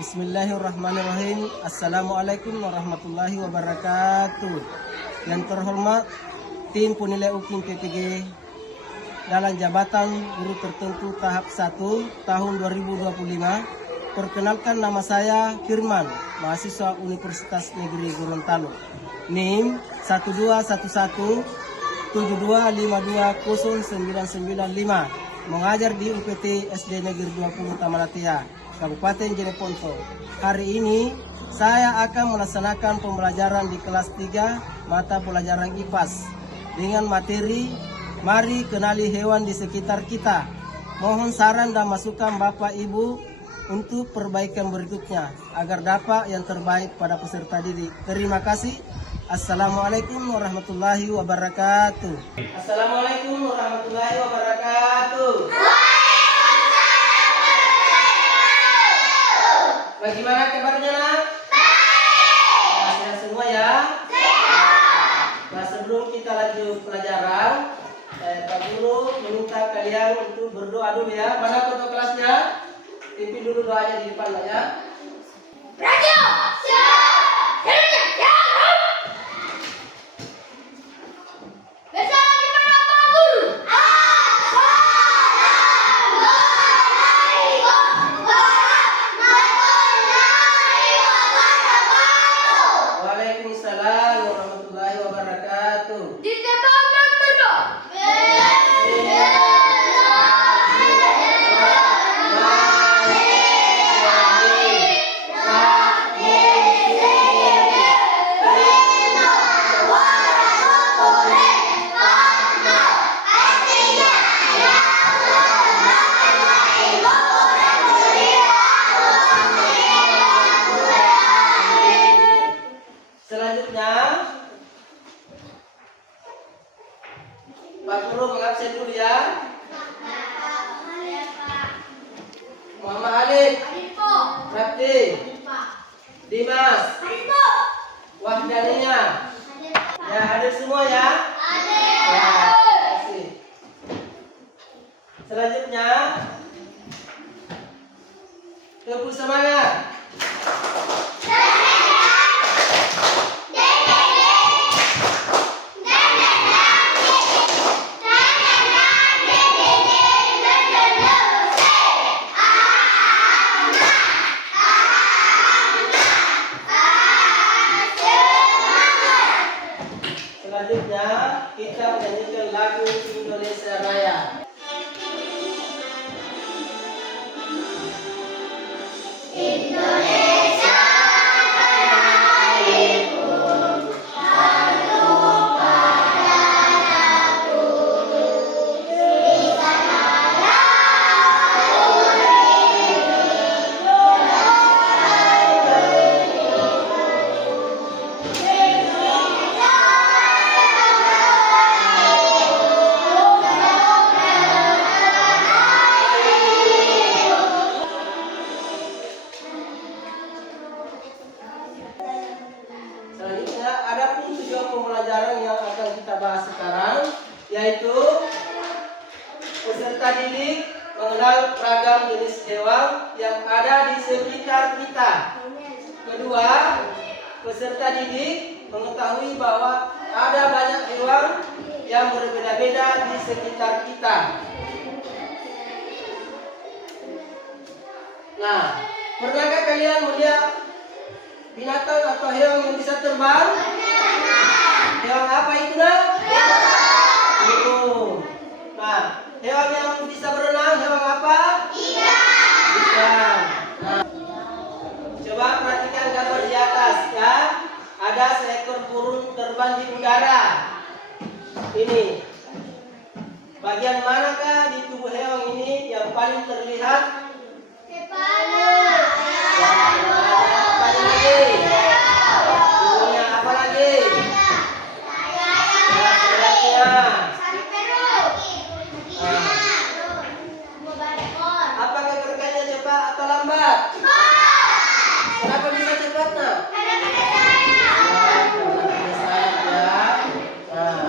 Bismillahirrahmanirrahim. Assalamualaikum warahmatullahi wabarakatuh. Yang terhormat tim penilai UKIM PPG dalam jabatan guru tertentu tahap 1 tahun 2025. Perkenalkan, nama saya Firman, mahasiswa Universitas Negeri Gorontalo. NIM 1211 72520995. Mengajar di UPT SD Negeri 20 Tamalatea, Kabupaten Jeneponto. Hari ini saya akan melaksanakan pembelajaran di kelas 3 mata pelajaran IPAS dengan materi Mari Kenali Hewan di Sekitar Kita. Mohon saran dan masukan Bapak Ibu untuk perbaikan berikutnya agar dapat yang terbaik pada peserta didik. Terima kasih. Assalamualaikum warahmatullahi wabarakatuh. Assalamualaikum warahmatullahi wabarakatuh. Bagaimana kabarnya, nak? Sehat semua ya? Nah, sebelum kita lanjut pelajaran, Pak Guru meminta kalian untuk berdoa dulu ya. Mana foto kelasnya? Pimpin dulu doanya di depan lah ya. Waalaikumsalam warahmatullahi wabarakatuh. Selanjutnya, Pak Guru mengabsen dulu ya. Muhammad Alif, Rabdi, Dimas, Wahdaniya. Ya, hadir semua ya? Ya, terima kasih. Selanjutnya, tepuk semangat. Selanjutnya kita menyanyikan lagu Indonesia Raya. Indonesia Raya, haru pada lagu, di sana Selanjutnya ada pun tujuan pembelajaran yang akan kita bahas sekarang, yaitu peserta didik mengenal ragam jenis hewan yang ada di sekitar kita. Kedua, peserta didik mengetahui bahwa ada banyak hewan yang berbeda-beda di sekitar kita. Nah, pernahkah kalian melihat binatang atau hewan yang bisa terbang? Hewan apa itu, nak? Itu. Nah, hewan yang bisa berenang, hewan apa? Ikan. Nah, coba perhatikan gambar di atas ya. Ada seekor burung terbang di udara. Ini. Bagian manakah di tubuh hewan ini yang paling terlihat? Apa lagi? Apakah kerjanya cepat atau lambat? Kenapa bisa cepat, nak? Karena sayap ya. Nah.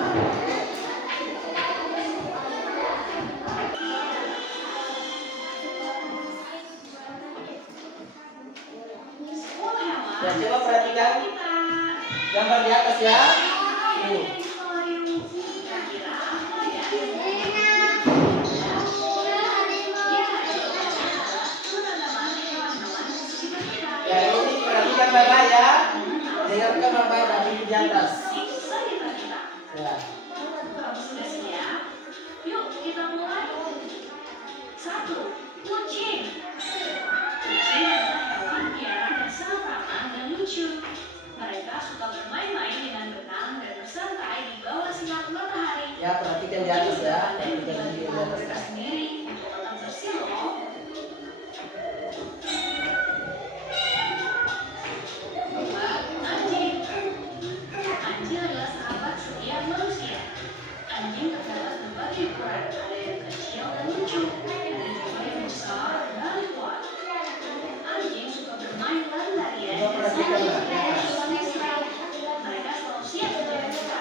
Ya, coba perhatikan gambar di atas ya. Ini. Ya, ini perhatikan baik-baik ya. Dengarkan baik-baik dari di atas. Ya. Sudah siap? Yuk kita mulai. 1. Kucing. Kucing adalah hewan piaraan yang sangat ramah dan lucu. Mereka suka bermain-main dengan benang dan bersantai di bawah sinar matahari. Ya, perhatikan di atas ya. Dan Perhatikan di dibantu atas. mereka sendiri untuk tetap bersih loh. Anjing. Anjing adalah sahabat setia manusia. Anjing terdapat berbagai ukuran, ada yang kecil dan lucu, ada juga yang besar dan kuat. Anjing suka bermain lari-larian dan saling bermain mesra. Mereka selalu siap menjaga kita.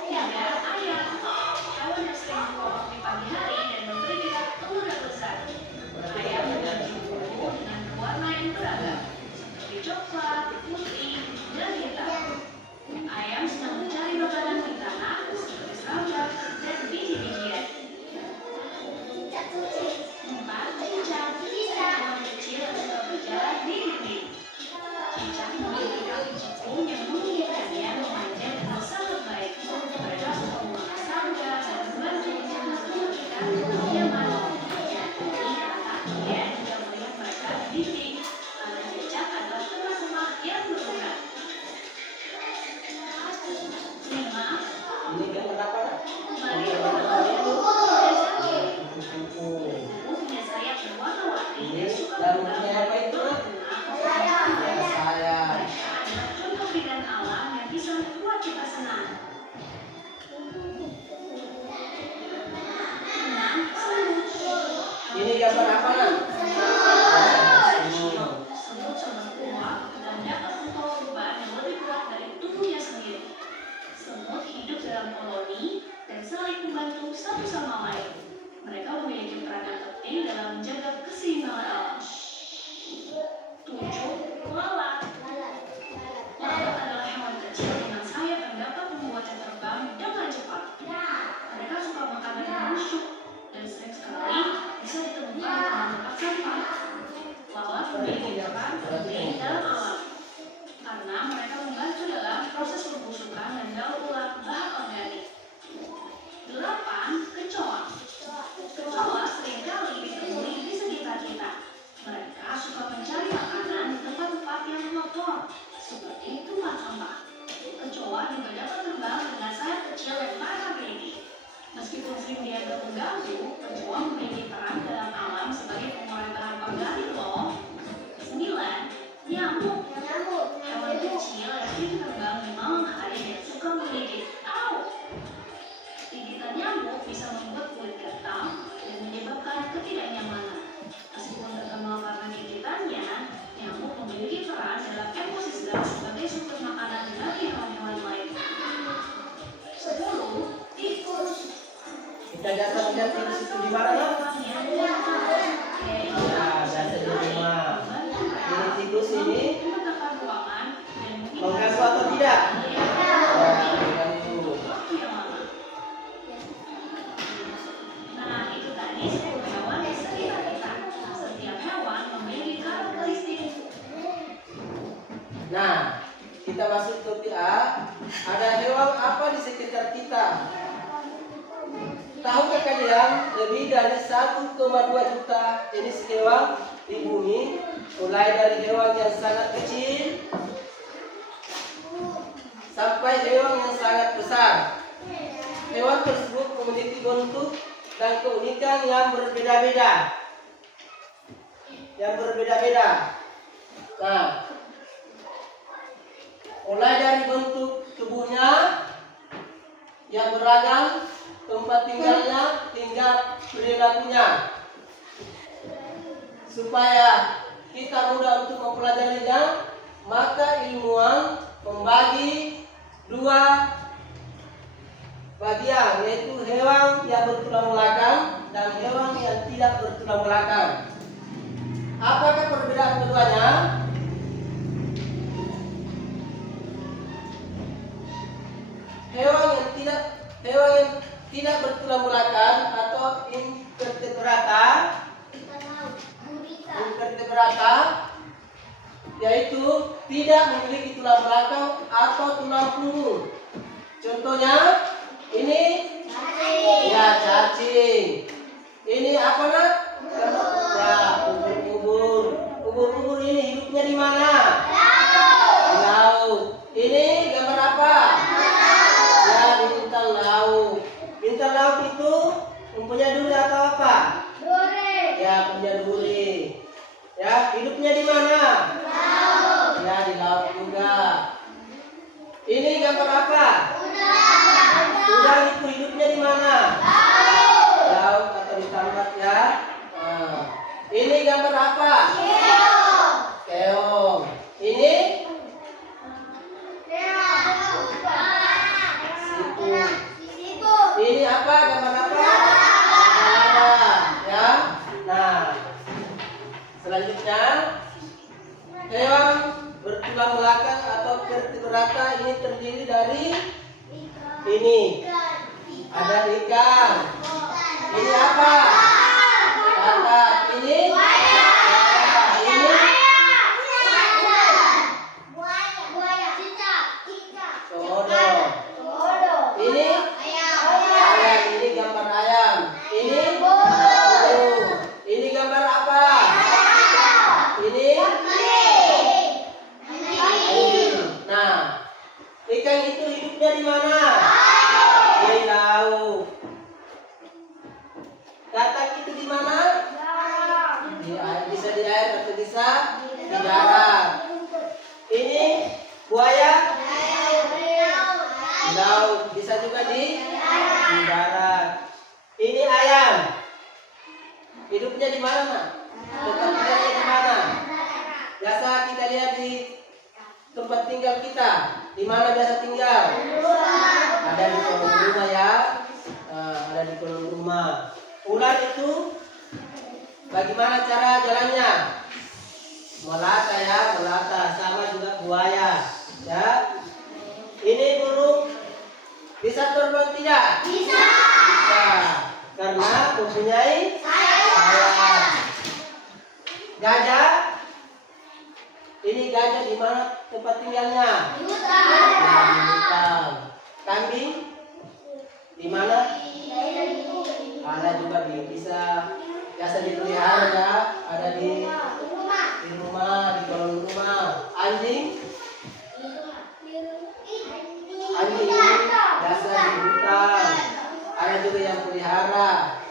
Ayam, hewan yang sering berkokok di pagi hari dan memberi kita telur yang lezat. Ayam memiliki bulu dengan berwarna yang beragam, seperti coklat, putih, dan hitam. Ayam senang mencari makanan di tanah seperti serangga dan biji-bijian. 4. Cincang. Hewan kecil yang suka berjalan di dinding. Cincang memiliki kaki jepung yang memungkinkannya memanja dengan sangat baik. Mereka suka memakan serangga dan membantu membuat kita lebih nyaman. Ini kakaknya juga melihat mereka di dinding. Karena cicak adalah teman rumah yang berguna. 5. Ini gambar apa? Kupu-kupu. Punya sayap berwarna-warni Ini dan suka dalamnya apa itu? Ya, saya. Mereka adalah contoh keindahan alam yang bisa membuat kita senang. 6. Semut. Ini gambar apa? Semut sangat kuat dan dapat membawa beban yang lebih berat dari tubuhnya sendiri. Semut hidup dalam koloni dan saling membantu satu sama lain. Mereka memiliki peranan penting dalam menjaga keseimbangan alam. 7. Lalat. Lalat adalah hewan kecil dengan sayap yang dapat membuatnya terbang dengan cepat. Mereka suka makanan yang busuk dan sering sekali bisa ditemukan dalam tempat sampah. Lalat memiliki peran penting dalam alam karena mereka membantu dalam proses pembusukan dan daur ulang bahan organik. 8. Kecoa. Kecoa seringkali ditemui di sekitar kita. Mereka suka mencari makanan di tempat-tempat yang kotor, seperti tempat sampah. Kecoa juga dapat terbang dengan sayap kecil yang mereka miliki. Meskipun sering dianggap mengganggu, kecoa memiliki peran dalam alam sebagai pengurai bahan organik loh. 9. Nyamuk. Hewan kecil yang sering terbang di malam hari dan suka menggigit. Gigitan nyamuk bisa membuat kulit gatal dan menyebabkan ketidaknyamanan. Meskipun terkenal karena gigitannya, nyamuk memiliki peran dalam ekosistem sebagai sumber makanan bagi hewan-hewan lain. 10. Tikus. Kita biasa melihat tikus itu di mana? Ya, biasa di rumah. Ini tikus ini mengganggu atau tidak? Ya, mengganggu. Nah, itu tadi 10 hewan di sekitar kita. Setiap hewan memiliki karakteristik. Nah, kita masuk topik A. Ada hewan apa di sekitar kita? Tahukah kalian lebih dari 1,2 juta jenis hewan di bumi, mulai dari hewan yang sangat kecil sampai hewan yang sangat besar. Hewan tersebut memiliki bentuk dan keunikan yang berbeda-beda. Nah, mulai dari bentuk tubuhnya yang beragam, tempat tinggalnya, hingga perilakunya. Supaya kita mudah untuk mempelajarinya, maka ilmuwan membagi 2 bagian, yaitu hewan yang bertulang belakang dan hewan yang tidak bertulang belakang. Apakah perbedaan keduanya? Hewan yang tidak bertulang belakang atau invertebrata, yaitu tidak memiliki tulang belakang atau tulang punggung. Contohnya ini ya cacing. Ini apa nak? Ya ubur-ubur. Ubur-ubur ini hidupnya di mana? Di laut. Ini gambar apa? Ya bintang laut. Bintang laut itu mempunyai duri atau apa? Ya punya duri. Ya hidupnya di mana? Ya di laut juga. Ini gambar apa? Udang itu hidupnya di mana? Laut atau di tambat ya. Nah, ini gambar apa? Keong. Ini situ. Ini apa? Gambar apa? Laba. Ya. Nah, selanjutnya hewan bertulang belakang atau vertebrata ini terdiri dari ini. Ada ikan. Ini apa? Kakak. Ini komodo. Ini ayam. Ini gambar ayam. Ini burung. Ini gambar apa? Ini anjing. Nah, ikan itu hidupnya di mana? Di laut. Katak itu di mana? Di air, bisa di air atau bisa di darat. Ini buaya di laut, bisa juga di darat. Ini ayam. Hidupnya di mana? Tempat tinggalnya di mana? Biasa kita lihat di tempat tinggal kita. Di mana biasa tinggal? Ada di kolong rumah ya. Ada di kolong rumah. Ular itu bagaimana cara jalannya? Melata ya, melata. Sama juga buaya. Ya. Ini burung bisa terbang tidak? Bisa. Karena mempunyai sayap. Gajah. Ini gajah di mana tempat tinggalnya? Di hutan. Kambing di mana? Ada juga bisa biasa dipelihara ya. Ada di rumah, di kolong rumah. Anjing ini biasa di hutan. Ada juga yang pelihara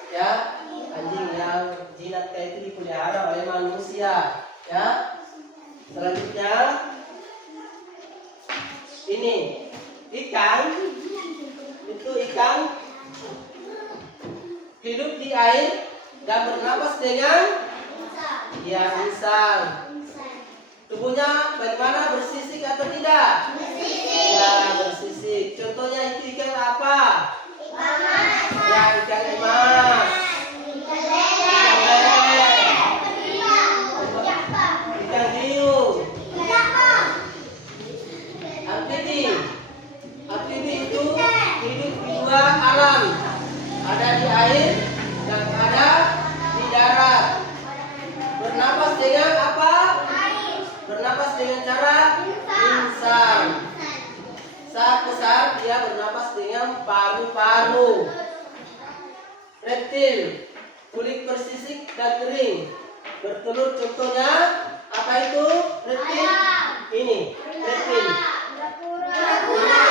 ya. Anjing yang jinak kayak itu dipelihara oleh manusia ya. Selanjutnya ini ikan. Itu ikan hidup di air dan bernapas dengan insang. Tubuhnya bagaimana, bersisik atau tidak? Ya bersisik. Contohnya itu ikan apa? Ya ikan emas. Ikan hiu. Amfibi itu hidup di dua alam. Ada di air dan ada di darat. Bernapas dengan apa? Bernapas dengan cara insang. Saat besar dia bernapas dengan paru-paru. Reptil, kulit bersisik dan kering. Bertelur, contohnya apa itu? Reptil. Ini reptil. Kura-kura.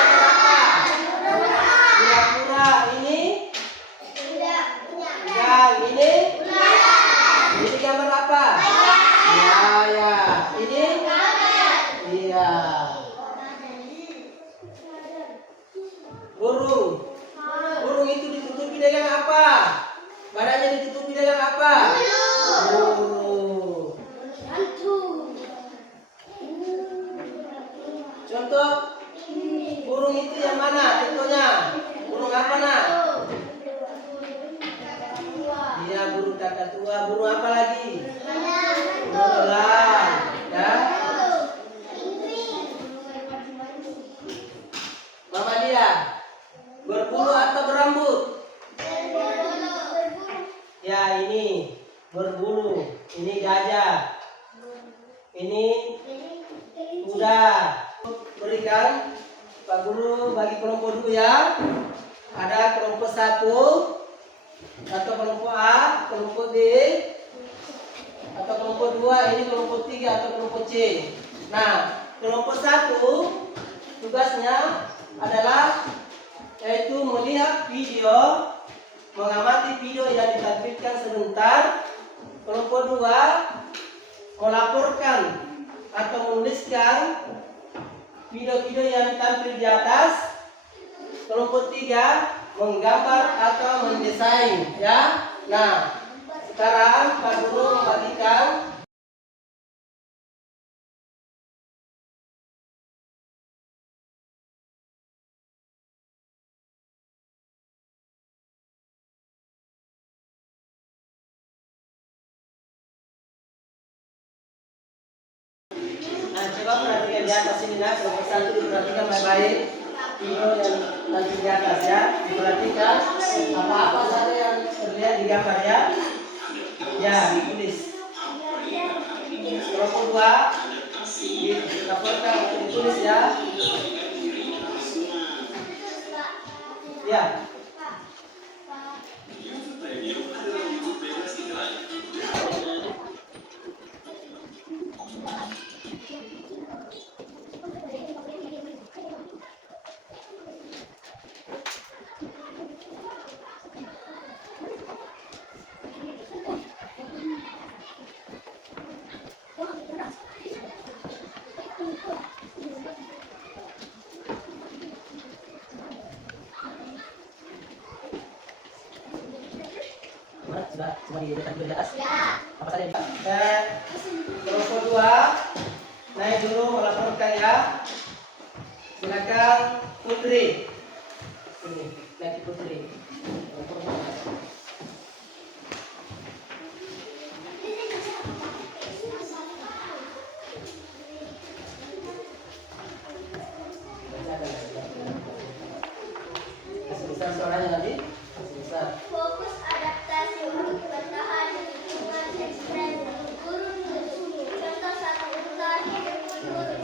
Ini ini gambar apa? Ya. Ini iya. Burung itu ditutupi dengan apa? Badannya ditutupi dengan apa? Contoh burung itu yang mana? Contohnya burung apa nak? Iya burung kakatua. Burung apa lagi? betulan. Ya. Mama dia, berbulu atau berambut? Ya, ini berbulu. Ini gajah. Ini kuda. Berikan Pak Guru bagi kelompok dulu ya. Ada kelompok 1 atau kelompok A, kelompok B, atau kelompok 2, ini kelompok 3 atau kelompok C. Nah, kelompok 1 tugasnya adalah yaitu melihat video, mengamati video yang ditampilkan sebentar. Kelompok 2 melaporkan atau menuliskan video-video yang tampil di atas. Kelompok 3 menggambar atau mendesain ya. Nah, sekarang Pak Guru membagikan coba perhatikan di atas ini nak, kelompok 1 diperhatikan baik-baik video yang nanti di atas ya, diperhatikan apa-apa saja yang terlihat di gambar ya. Ya, ditulis. Kelompok 2 dilaporkan untuk ditulis ya. Ya. Sudah, semua di atas. Apa saja yang kelompok 2 naik dulu melaporkan ya. Silakan Putri. Ini, lagi Putri. Besar suaranya nanti. Besar. Fokus adaptasi untuk bertahan di lingkungan ekstrem gurun hidup. Contoh 1 hutan hidup gurun.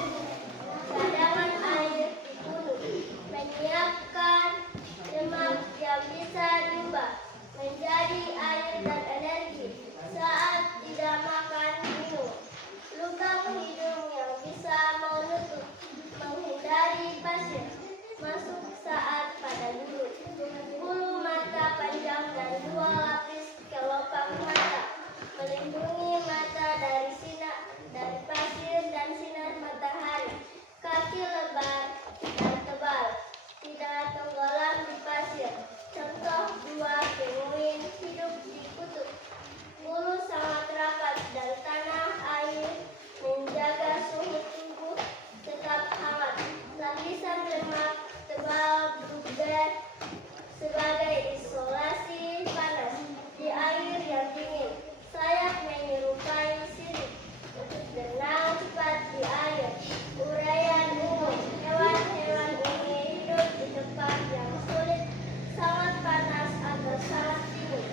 Cadangan air di gunung. Menyiapkan lemak yang bisa diubah menjadi air dan energi saat tidak makan minum. Lubang hidung yang bisa menutup, menghindari pasir masuk saat pada dulu. Bulu mata panjang dan 2 lapis kelopak mata, melindungi mata dari sinar dari pasir dan sinar matahari. Kaki lebar dan tebal, tidak tenggelam di pasir. Contoh 2 penguin hidup di kutub. Bulu sangat rapat dan tanah air menjaga suhu tubuh tetap hangat. Lapisan lemak tebal berubah sebagai isolasi panas di air yang dingin. Sayap menyerupai sirip untuk berenang cepat di air. Uraian umum, hewan-hewan ini hidup di tempat yang sulit, sangat panas atau sangat dingin.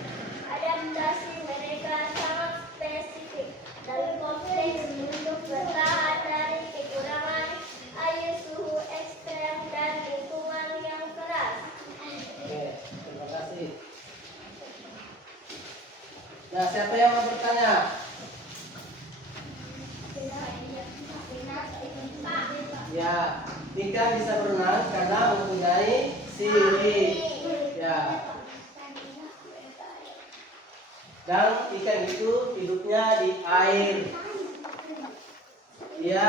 Adaptasi mereka sangat spesifik dan kompleks untuk bertahan dari kekurangan air, suhu ekstrem, dan lingkungan yang keras. Oke, terima kasih. Nah, siapa yang mau bertanya? Ya, ikan bisa berenang karena mempunyai sirip. Ya. Dan ikan itu hidupnya di air. Dia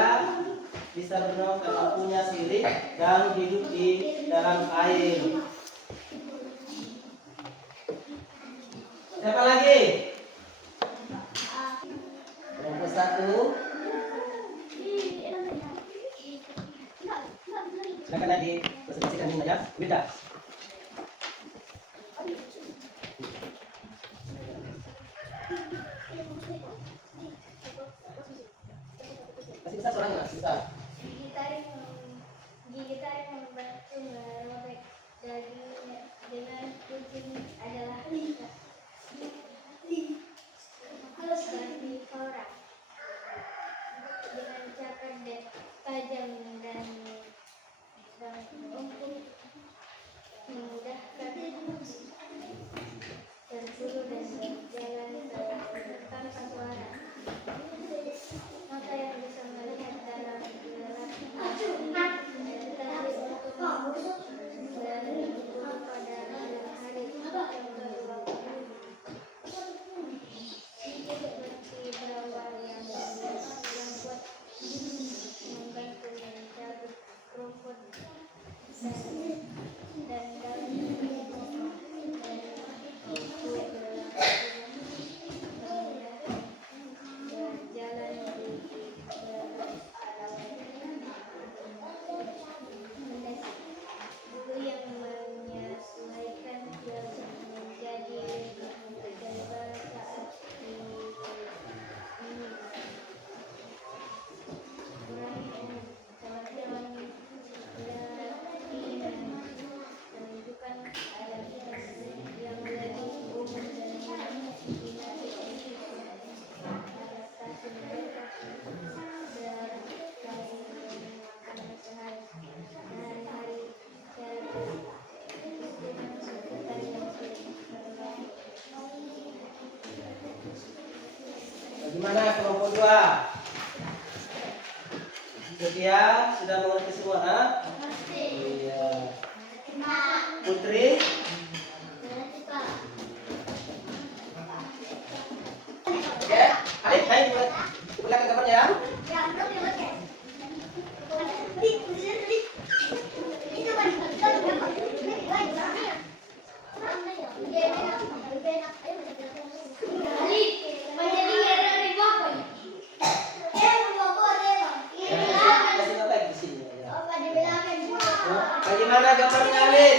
bisa berenang karena punya sirip dan hidup di dalam air. Siapa lagi? Kelompok 1. Silakan lagi presentasikan ini ya. Wilda. Bagaimana kelompok 2? Setia sudah mengerti semua, nak? Iya. Putri? Oke, Alif, baik, perlihatkan gambarnya ya. Kasih gambar di sini. Ya. Bagaimana gambarnya, Alif?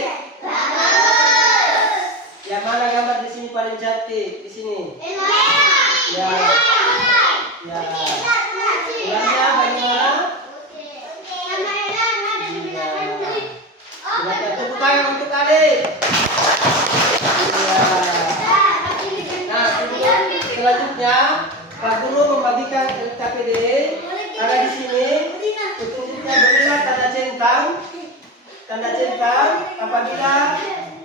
Yang mana gambar di sini paling cantik? Di sini. Ya. Ya. Ulannya bagaimana? Silakan tepuk tangan untuk Alif. Ya. Nah, selanjutnya Pak Guru membagikan LKPD. Karena di sini petunjuknya berilah tanda centang apabila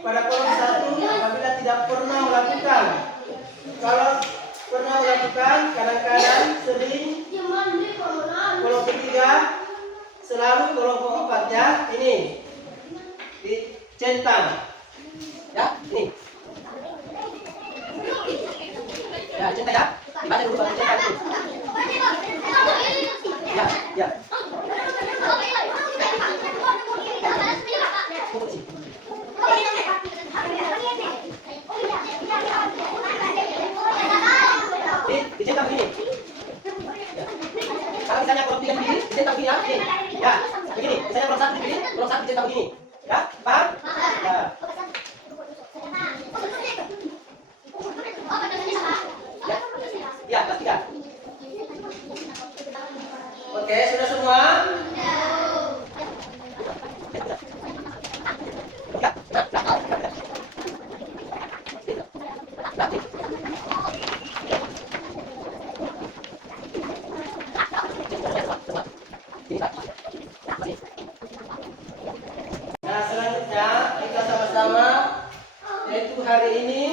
pada kolom 1 apabila tidak pernah melakukan. Kalau pernah melakukan, kadang-kadang sering. Kolom ketiga selalu kolom keempat ya. Ini dicentang. Ya, ini. Ya, centang ya. Dibaca dulu baru centang itu. Ya, ya. Dicentang begini. Ya. Kalau misalnya kolom 3 begini, dicentang begini ya. Ini. Ya, begini. Misalnya kolom 1 begini, kolom 1 dicentang begini. Ya, paham? Ya. Ya, kelas 3. Oke, sudah semua? Nah, selanjutnya kita sama-sama, yaitu hari ini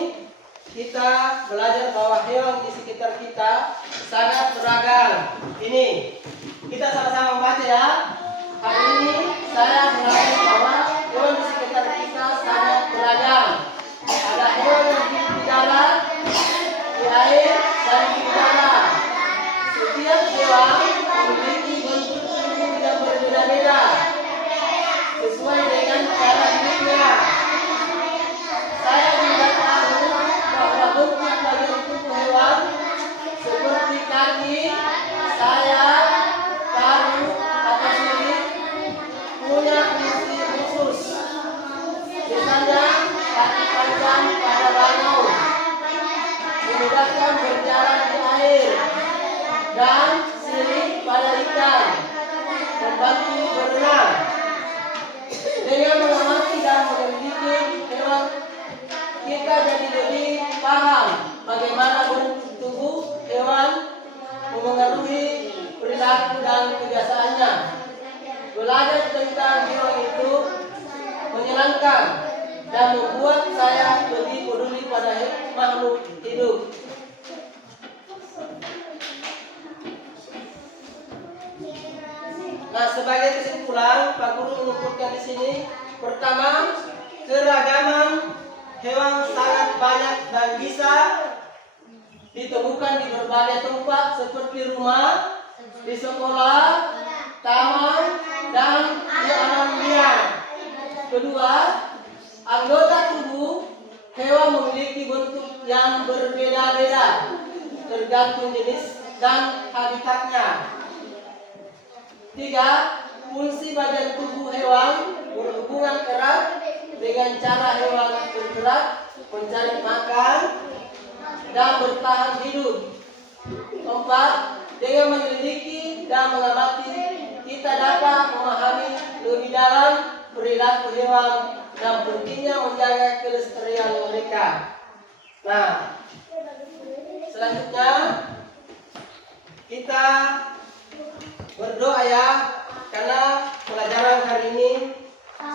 kita belajar bahwa hewan di sekitar kita sangat beragam. Ini kita sama-sama membaca ya. Hari ini saya belajar bahwa hewan di sekitar kita sangat beragam. Ada hewan yang hidup di darat, di air, dan di udara. Setiap hewan memiliki bentuk tubuh yang berbeda-beda sesuai dengan cara hidupnya. Saya juga tahu bahwa bentuk bagian tubuh hewan seperti kaki, sayap, paruh, atau sirip punya fungsi khusus. Misalnya kaki panjang pada bangau memudahkan berjalan di air, dan sirip pada ikan membantu berenang. Dengan mengamati dan meneliti hewan, kita jadi lebih paham bagaimana bentuk tubuh hewan memengaruhi perilaku dan kebiasaannya. Belajar tentang hewan itu menyenangkan dan membuat saya lebih peduli pada makhluk hidup. Nah, sebagai kesimpulan, Pak Guru mengumpulkan di sini. Pertama, keragaman hewan sangat banyak dan bisa ditemukan di berbagai tempat seperti rumah, di sekolah, taman, dan di alam liar. Kedua, anggota tubuh hewan memiliki bentuk yang berbeda-beda tergantung jenis dan habitatnya. 3. Fungsi bagian tubuh hewan berhubungan erat dengan cara hewan bergerak, mencari makan, dan bertahan hidup. 4. Dengan menyelidiki dan mengamati, kita dapat memahami lebih dalam perilaku hewan dan pentingnya menjaga kelestarian mereka. Nah, selanjutnya kita berdoa ya, karena pelajaran hari ini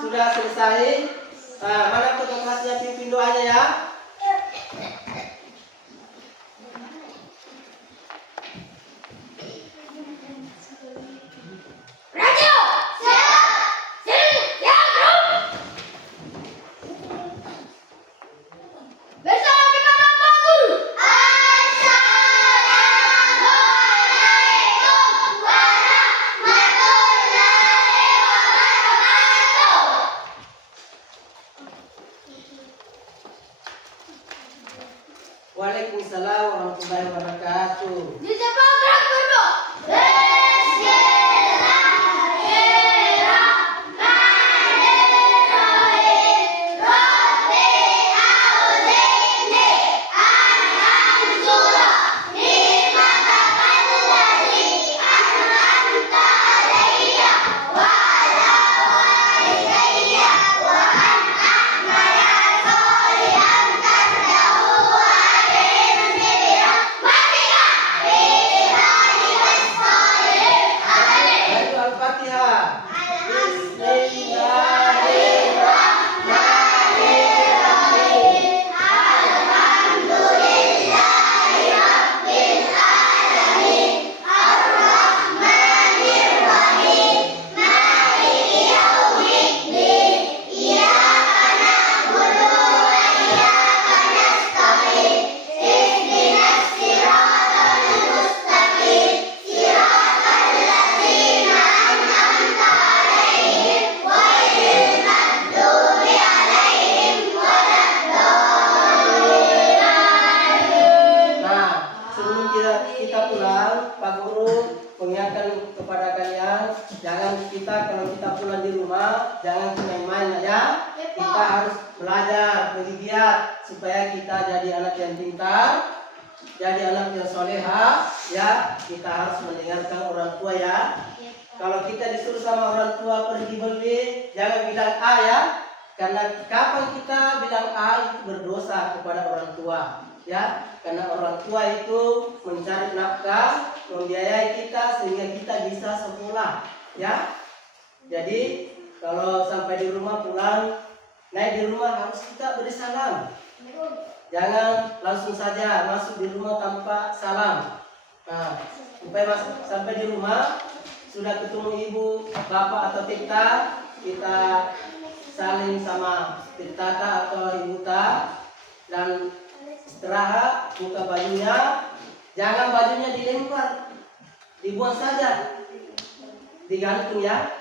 sudah selesai. Nah, mana petugas kelasnya pimpin doanya ya. wabarakatuh. Di program berdua. Baca Al-Fatihah. Nah, sebelum kita pulang, Pak Guru mengingatkan kepada kalian, jangan kita kalau kita pulang di rumah, jangan main-main aja. Kita harus belajar, bergiat supaya kita jadi anak yang pintar, jadi anak yang soleha. Ya, kita harus mendengarkan orang tua ya. Kalau kita disuruh sama orang tua pergi beli, jangan bilang A ya. Karena kapan kita bilang A itu berdosa kepada orang tua. Ya, karena orang tua itu mencari nafkah, membiayai kita sehingga kita bisa sekolah. Ya, jadi kalau sampai di rumah pulang, naik di rumah harus kita beri salam. Jangan langsung saja masuk di rumah tanpa salam. Nah, sampai di rumah sudah ketemu ibu, bapak atau kita saling sama tita atau ibu ta, dan istirahat, buka bajunya, jangan bajunya dilempar, dibuang saja, digantung ya,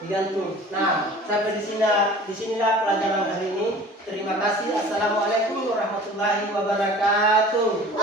digantung. Nah, sampai disinilah pelajaran hari ini. Terima kasih. Assalamualaikum warahmatullahi wabarakatuh.